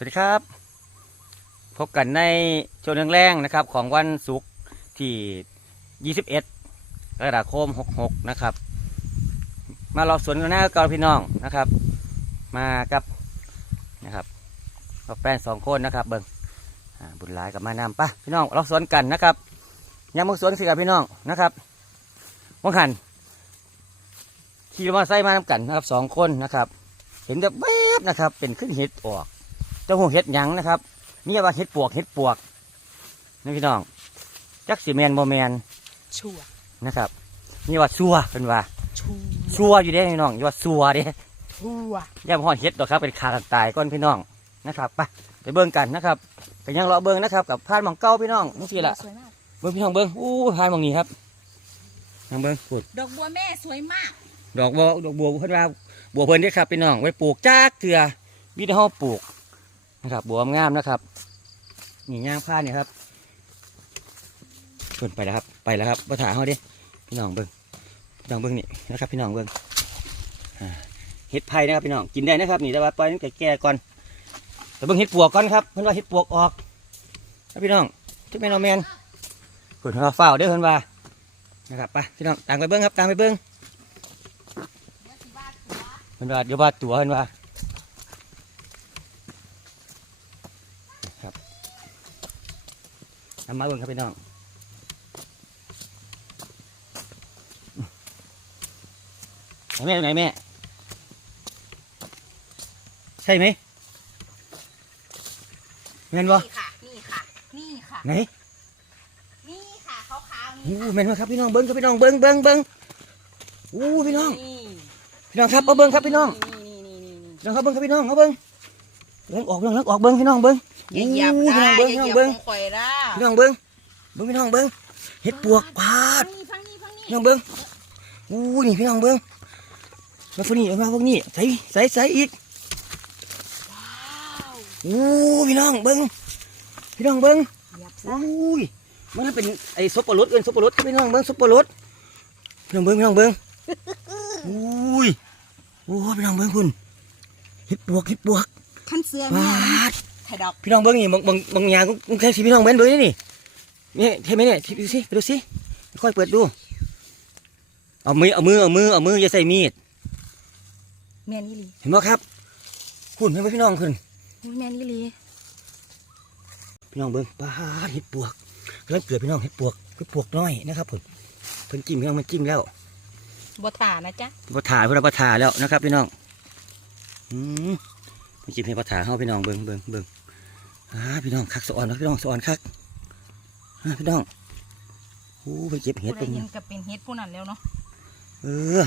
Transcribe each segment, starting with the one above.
สวัสดีครับ พบกันในช่วงแรงๆนะครับ ของวันศุกร์ที่ 21กรกฎาคม 66 นะครับ มาเราสวนกันหน้ากับพี่น้องนะครับ มากับนะครับกับแฟนสองคนนะครับ เบิงอ่าบุญหลายกับมานำปะพี่น้องเราสวนกันนะครับยังมาสวนสิกับพี่น้องนะครับมองหันขี่มอเตอร์ไซค์มานำกันนะครับสองคนนะครับ เห็นแบบแวบนะครับ เป็นขึ้นเห็ดออก จ้าหูเห็ดหยังนะครับนี่ว่าเห็ดปวกเห็ดปวกนี่พี่น้องจักสีแมนโมแมนชัวนะครับนี่ว่าซัวเป็นว่าชัวซัวอยู่เด้พี่น้องอย่าว่าซัวเด้ชัวอย่ามาหอดเห็ดดอกครับเป็นขากันตายก้อนพี่น้องนะครับไปไปเบิ่งกันนะครับก็ยังรอเบิ่งนะครับ กับพานหมองเก้าพี่น้องนี่สิละสวยมากเบิ่งพี่น้องเบิ่งอู้พานหมองนี้ครับน้องเบิ่งพูดดอกบัวแม่สวยมาก ดอกบัวดอกบัวเพิ่นว่าบัวเพิ่นเด้อครับพี่น้องไว้ปลูกจากเถื่อวิธีเฮาปลูก นะครับบัวงามนะครับนี่ย่างผ้าเนี่ยครับเพิ่นไปแล้วครับ ไปแล้วครับมาถ่ายเฮาดิพี่น้องเบิ่งพี่น้องเบิ่งนี่นะครับ พี่น้องเบิ่งเห็ดไผ่นะครับพี่น้องกินได้นะครับ นี่แต่ว่าปล่อยมันแก่ก่อน แต่เบิ่งเห็ดปวกก่อนครับเพิ่อนว่าเห็ดปวกออกครับพี่น้องทุกแมนเอแมนเพิ่นว่าเฝ้าเด้อเพิ่อนว่านะครับไปพี่น้องตามไปเบิ่งครับตามไปเบิ่งเพิ่อนว่าเดี๋ยวว่าตัวเพิ่อนว่าครับ ทำมาเบิ่งครับพี่น้องไหนแม่ไหนแม่ ใช่ไหมแม่นบ่นี่ค่ะ นี่ค่ะ นี่ค่ะ ไหน นี่ค่ะขาวๆอู้นี่แม่นบ่ครับพี่น้องเบิ่งครับพี่น้องเบิ่งเบิ่งเบิ่งอู้พี่น้องนี่พี่น้องครับเอาเบิ่งครับพี่น้องนี่นี่นี่นี่พี่น้องครับเบิ่งครับพี่น้องเอาเบิ่งเบิ่งออกเบิ่งเบิ่งออกเบิ่งพี่น้องเบิ่ง อย่าเหยียบอู้ได้พี่น้องอย่าเบิ่งเหพี่ยีน้ยอบงขเบิ่งองข่อยนะเบิ่งพี่น้องเบิ่งเห็ดปวกปาดนี่ฟังนี่ฟังนี่พี่น้องเบิ้งอู้นี่พี่น้องเบิ้งมาพวกนี้มาพวกนี้ใส่ใส่ใส่อีกว้าวอู้พี่น้องเบิ้งพี่น้องเบิ้งเหยียบซะอู้ยมันเป็นไอ้ซุปเปอร์รสเอินซุปเปอร์รสพี่น้องเบิ้งซุปเปอร์รสพี่น้องเบิ้งพี่น้องเบิ้งอู้ยโอ้พี่น้องเบิ้งคุณเห็ดปวกเห็ดปวกขั้นเสื้อปแม่าดไข่ดอกพี่น้องเบิ้งนี่บางบางบางอย่างก็แค่สิพี่น้องเบิ้งดูนี่นี่นี่เห็นไหมเนี่ยดูสิดูสิค่อยเปิดดู เอามือเอามือเอามือเอามืออย่าใส่มีดแม่นี่ลีเห็นไหมครับคุณเห็นไหมพี่น้องคุณแม่นี่ลีพี่น้องเบิ้งปลาเห็ดปวกกำลังเกิดพี่น้องเห็ดปวกเห็ดปวกน้อยนะครับผมเพิ่นจิ้มพี่น้องมันจิ้มแล้วบัวถ่านะจ๊ะปะถาเพื่อปะถาแล้วนะครับ พี่น้องอืม เพิ่นจิ้มให้ปะถาเฮาพี่น้องเบิ้งเบิ้งเบิ้งอ่าพี่น้องคักสะอ่อนนะพี่น้องสะอ่อนคักอ่าพี่น้องโอ้ไปเก็บเห็ดผู้ใดเพิ่นเห็นกับเป็นเฮ็ดผู้นั้นแล้วเนาะเออ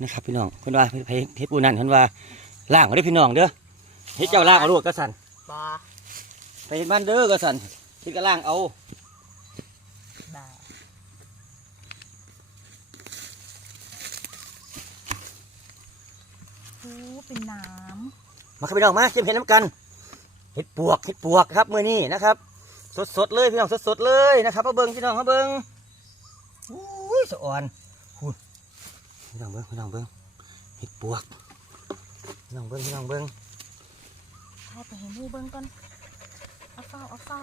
นะครับพี่น้องเพิ่นว่าไปเห็ดปูนั่นเพิ่นว่าล่างเอาเด้อพี่น้องเด้อเฮ็ดเจ้าล่างเอาลูกกระสันบ้าไปเห็นบ้านเด้อกระสันที่กระล่างเอาบ้าโอ้เป็นน้ มาครับพี่น้องมาเก็บเห็ดน้ำกันเห็ดปวกเห็ดปวกครับมือนี้นะครับ สดสดเลยพี่น้องสดสดเลยนะครับมาเบิ้งพี่น้องมาเบิ้งอุ้ยสะอ่อนคุณพี่น้องเบิ้งพี่น้องเบิ้งเห็ดปวกพี่น้องเบิ้งพี่น้องเบิ้งพาไปเห็นมูเบิ้งก่อนเอาเฝ้าเอาเฝ้า